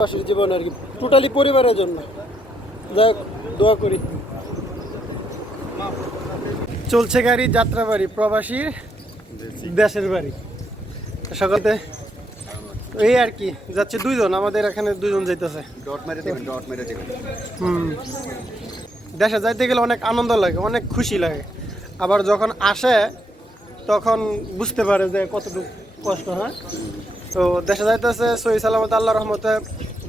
প্রবাসীর জীবন আর কি টোটালি পরিবারের জন্য যাই হোক, দোয়া করি। চলছে গাড়ি, যাত্রা বাড়ি, প্রবাসীর দেশের বাড়ি। সকালে এই আর কি যাচ্ছে দুইজন, আমাদের এখানে দুইজন যাইতেছে। দেশে যাইতে গেলে অনেক আনন্দ লাগে, অনেক খুশি লাগে। আবার যখন আসে তখন বুঝতে পারে যে কতটুকু কষ্ট হয়। তো দেশে যাইতেছে সহি সালামত, আল্লাহ রহমতে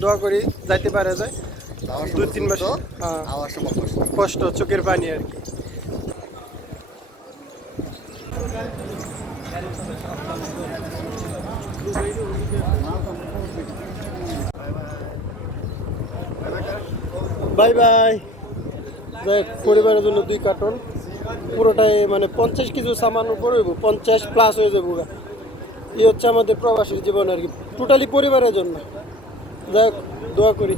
দোয়া করি যাইতে পারে যায় 2-3 মাস। কষ্ট, চোখের পানি আর কি। Bye bye. যাই পরিবারের জন্য 2 কার্টন, পুরোটাই মানে 50 কেজি সামান উপরে হইব, 50 প্লাস হয়ে যাবো। এই হচ্ছে আমাদের প্রবাসীর জীবন আর কি টোটালি পরিবারের জন্য। যাই হোক, দোয়া করি।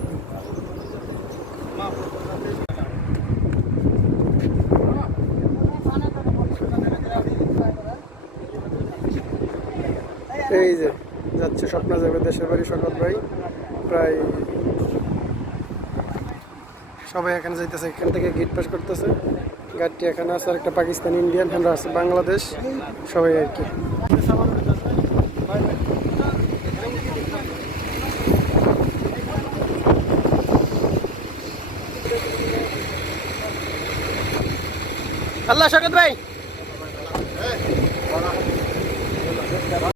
এই যে যাচ্ছে স্বপ্না যাবে দেশের বাড়ি, শকত ভাই প্রায় সবাই এখানে যাইতেছে, এখান থেকে গেট পাস করতেছে। গাড়িটি এখানে আছে, আর একটা পাকিস্তান, ইন্ডিয়ান, আমরা আছে বাংলাদেশ, সবাই আর কি। আল্লাহ, শকত ভাই।